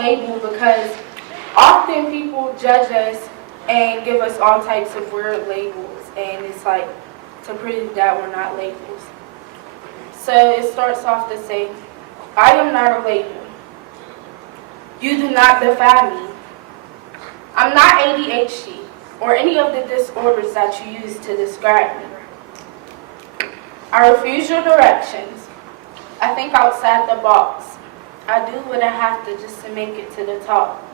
label because often people judge us and give us all types of weird labels, and it's like to prove that we're not labels. So it starts off to say, I am not a label. You do not define me. I'm not ADHD or any of the disorders that you use to describe me. I refuse your directions. I think outside the box. I do what I have to just to make it to the top.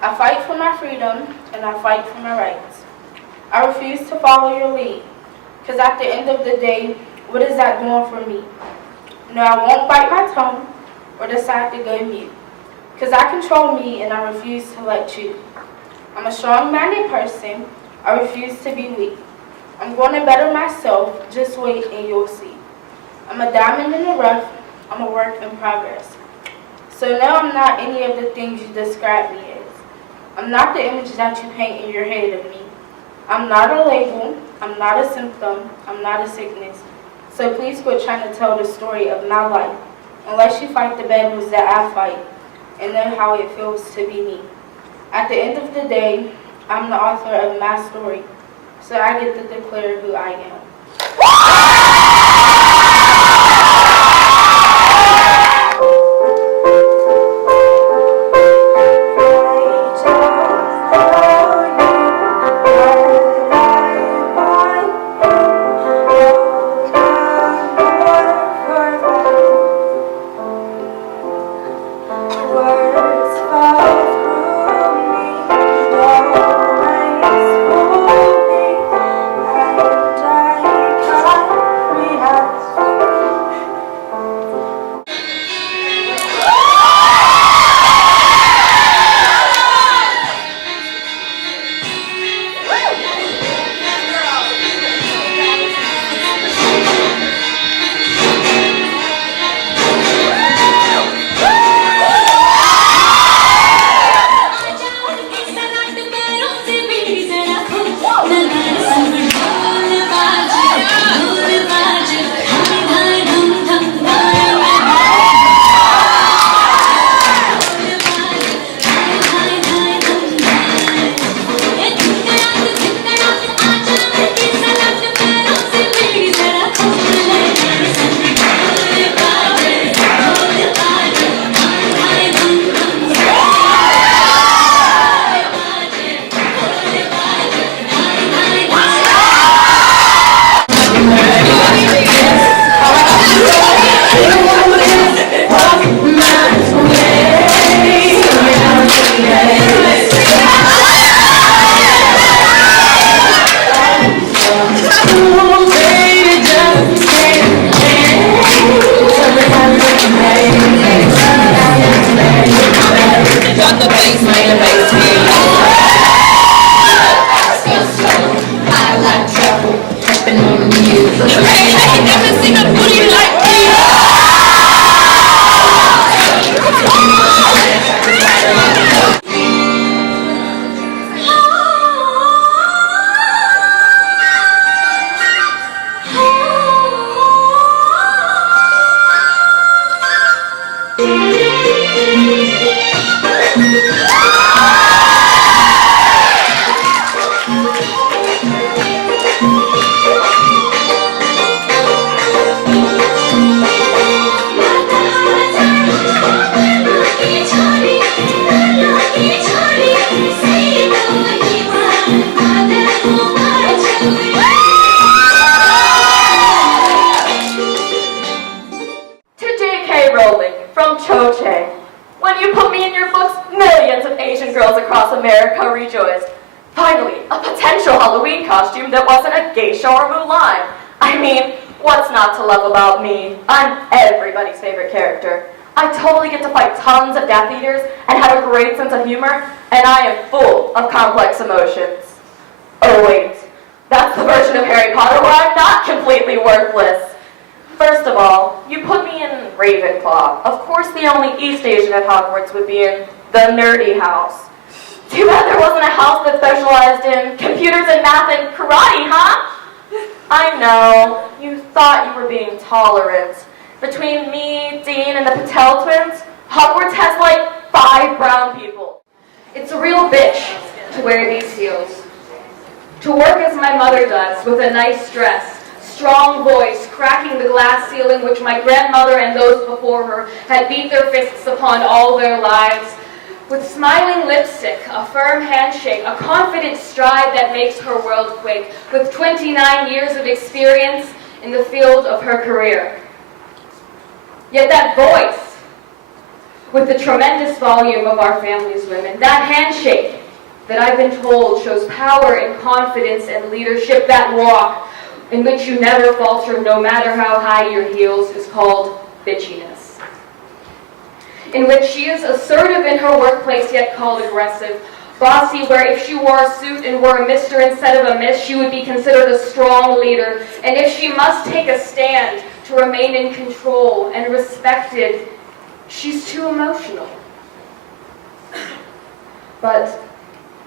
I fight for my freedom and I fight for my rights. I refuse to follow your lead, because at the end of the day, what is that doing for me? No, I won't bite my tongue or decide to go mute, because I control me and I refuse to let you. I'm a strong-minded person. I refuse to be weak. I'm going to better myself. Just wait and you'll see. I'm a diamond in the rough. I'm a work in progress. So no, I'm not any of the things you describe me as. I'm not the image that you paint in your head of me. I'm not a label. I'm not a symptom. I'm not a sickness. So please quit trying to tell the story of my life, unless you fight the battles that I fight and know how it feels to be me. At the end of the day, I'm the author of my story, so I get to declare who I am. When you put me in your books, millions of Asian girls across America rejoiced. Finally, a potential Halloween costume that wasn't a geisha or Mulan. I mean, what's not to love about me? I'm everybody's favorite character. I totally get to fight tons of Death Eaters and have a great sense of humor, and I am full of complex emotions. Oh wait, that's the version of Harry Potter where I'm not completely worthless. First of all, you put me in Ravenclaw. Of course the only East Asian at Hogwarts would be in the nerdy house. Too bad there wasn't a house that specialized in computers and math and karate, huh? I know, you thought you were being tolerant. Between me, Dean, and the Patel twins, Hogwarts has like 5 real bitch to wear these heels. To work as my mother does, with a nice dress, strong voice, cracking the glass ceiling which my grandmother and those before her had beat their fists upon all their lives, with smiling lipstick, a firm handshake, a confident stride that makes her world quake, with 29 years of experience in the field of her career. Yet that voice, with the tremendous volume of our family's women, that handshake that I've been told shows power and confidence and leadership, that walk in which you never falter no matter how high your heels, is called bitchiness. In which she is assertive in her workplace yet called aggressive, bossy where if she wore a suit and were a mister instead of a miss, she would be considered a strong leader, and if she must take a stand to remain in control and respected, she's too emotional. But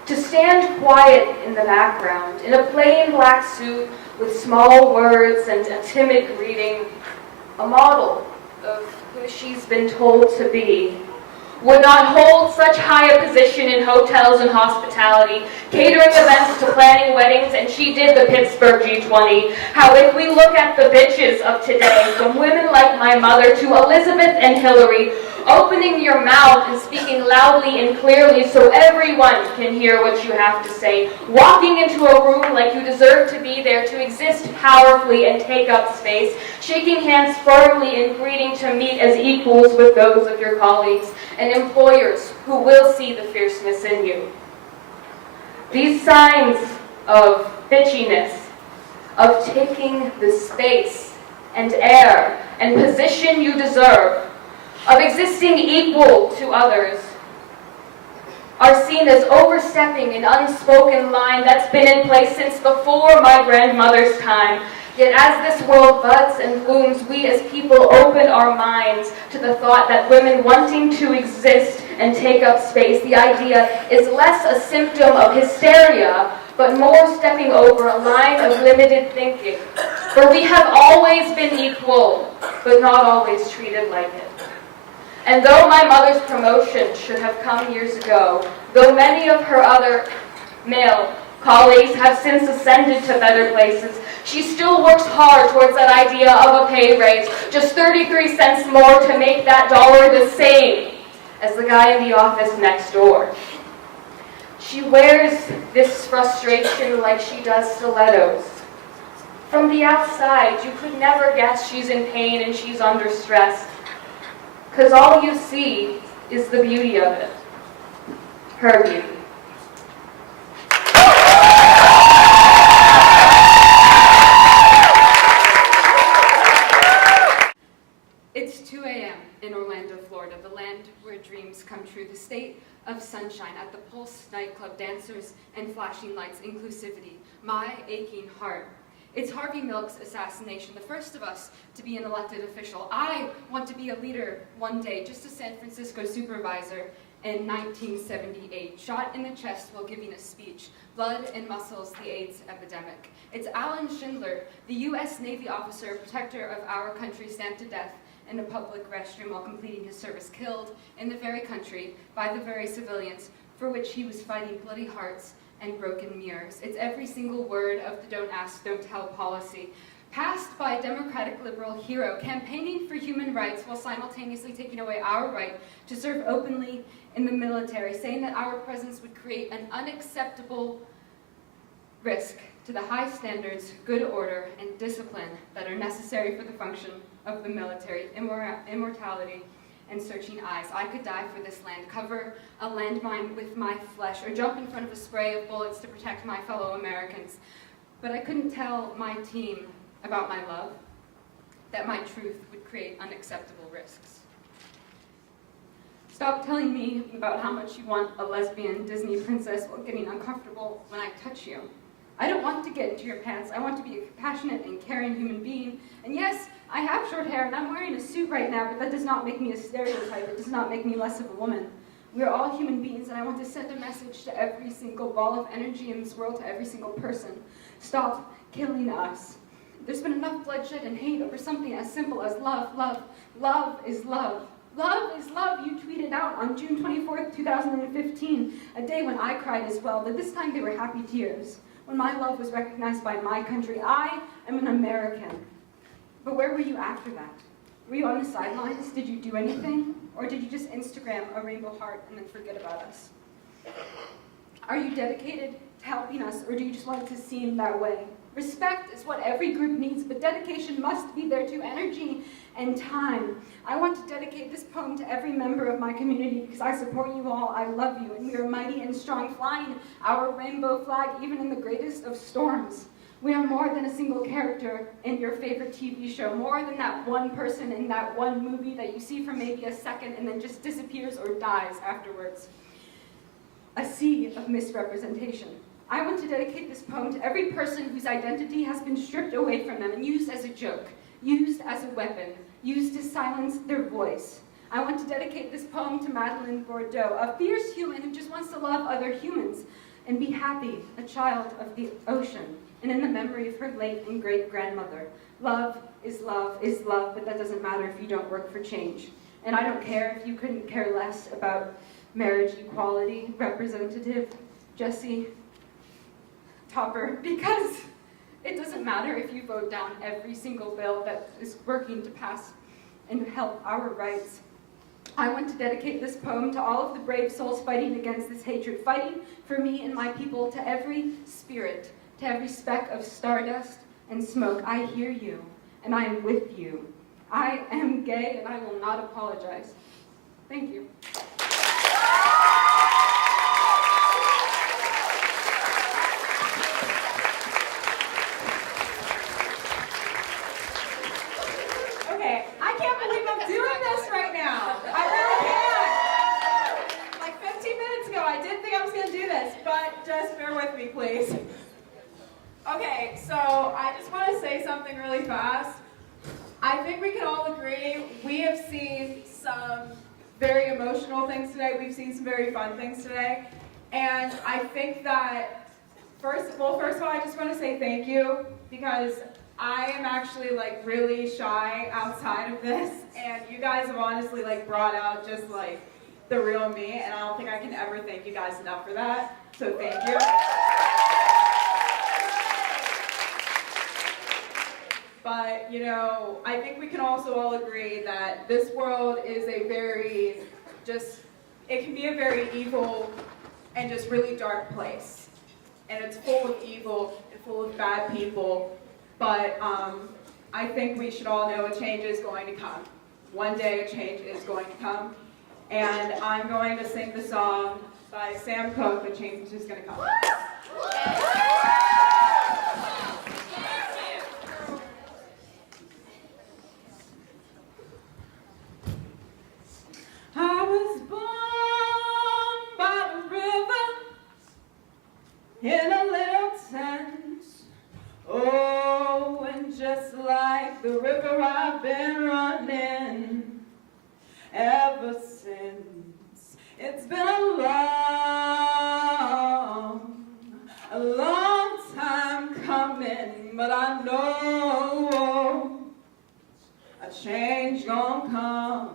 to stand quiet in the background, in a plain black suit with small words and a timid greeting, a model of who she's been told to be, would not hold such high a position in hotels and hospitality, catering events to planning weddings, and she did the Pittsburgh G20. How if we look at the bitches of today, from women like my mother to Elizabeth and Hillary, opening your mouth and speaking loudly and clearly so everyone can hear what you have to say, walking into a room like you deserve to be there, to exist powerfully and take up space, shaking hands firmly and greeting to meet as equals with those of your colleagues and employers who will see the fierceness in you. These signs of bitchiness, of taking the space and air and position you deserve, of existing equal to others, are seen as overstepping an unspoken line that's been in place since before my grandmother's time. Yet as this world buds and blooms, we as people open our minds to the thought that women wanting to exist and take up space, the idea is less a symptom of hysteria, but more stepping over a line of limited thinking, for we have always been equal, but not always treated like it. And though my mother's promotion should have come years ago, though many of her other male colleagues have since ascended to better places, she still works hard towards that idea of a pay raise, just 33 cents more to make that dollar the same as the guy in the office next door. She wears this frustration like she does stilettos. From the outside, you could never guess she's in pain and she's under stress, because all you see is the beauty of it, her beauty. It's 2 a.m. in Orlando, Florida, the land where dreams come true, the state of sunshine at the Pulse nightclub, dancers and flashing lights, inclusivity, my aching heart. It's Harvey Milk's assassination, the first of us to be an elected official. I want to be a leader one day, just a San Francisco supervisor in 1978, shot in the chest while giving a speech, blood and muscles, the AIDS epidemic. It's Alan Schindler, the U.S. Navy officer, protector of our country, stamped to death in a public restroom while completing his service, killed in the very country by the very civilians for which he was fighting bloody hearts and broken mirrors. It's every single word of the don't ask, don't tell policy, passed by a democratic liberal hero, campaigning for human rights while simultaneously taking away our right to serve openly in the military, saying that our presence would create an unacceptable risk to the high standards, good order, and discipline that are necessary for the function of the military, immortality, and searching eyes. I could die for this land, cover a landmine with my flesh, or jump in front of a spray of bullets to protect my fellow Americans. But I couldn't tell my team about my love, that my truth would create unacceptable risks. Stop telling me about how much you want a lesbian Disney princess while getting uncomfortable when I touch you. I don't want to get into your pants. I want to be a compassionate and caring human being. And yes, I have short hair and I'm wearing a suit right now, but that does not make me a stereotype. It does not make me less of a woman. We are all human beings, and I want to send a message to every single ball of energy in this world, to every single person. Stop killing us. There's been enough bloodshed and hate over something as simple as love. Love is love. Love is love, you tweeted out on June 24th, 2015, a day when I cried as well, but this time they were happy tears. When my love was recognized by my country, I am an American. But where were you after that? Were you on the sidelines? Did you do anything? Or did you just Instagram a rainbow heart and then forget about us? Are you dedicated to helping us, or do you just want it to seem that way? Respect is what every group needs, but dedication must be there too, energy and time. I want to dedicate this poem to every member of my community because I support you all, I love you, and we are mighty and strong, flying our rainbow flag even in the greatest of storms. We are more than a single character in your favorite TV show, more than that one person in that one movie that you see for maybe a second and then just disappears or dies afterwards. A sea of misrepresentation. I want to dedicate this poem to every person whose identity has been stripped away from them and used as a joke, used as a weapon, used to silence their voice. I want to dedicate this poem to Madeleine Bordeaux, a fierce human who just wants to love other humans and be happy, a child of the ocean, and in the memory of her late and great-grandmother. Love is love is love, but that doesn't matter if you don't work for change. And I don't care if you couldn't care less about marriage equality, Representative Jesse Topper, because it doesn't matter if you vote down every single bill that is working to pass and help our rights. I want to dedicate this poem to all of the brave souls fighting against this hatred, fighting for me and my people, to every spirit, to every speck of stardust and smoke. I hear you, and I am with you. I am gay, and I will not apologize. Thank you. Okay, I can't believe I'm doing this right now. I really can't. Like 15 minutes ago, I didn't think I was going to do this, but just bear with me, please. Okay, so I just want to say something really fast. I think we can all agree we have seen some very emotional things today. We've seen some very fun things today. And I think that, first of all, I just want to say thank you, because I am actually like really shy outside of this, and you guys have honestly like brought out just like the real me, and I don't think I can ever thank you guys enough for that. So thank you. But, you know, I think we can also all agree that this world is a very, it can be a very evil and just really dark place. And it's full of evil and full of bad people. But I think we should all know a change is going to come. One day a change is going to come. And I'm going to sing the song by Sam Cooke, "The Change is Going to Come." I was born by the river in a little tent. Oh, and just like the river I've been running ever since. It's been a long time coming, but I know a change gonna come.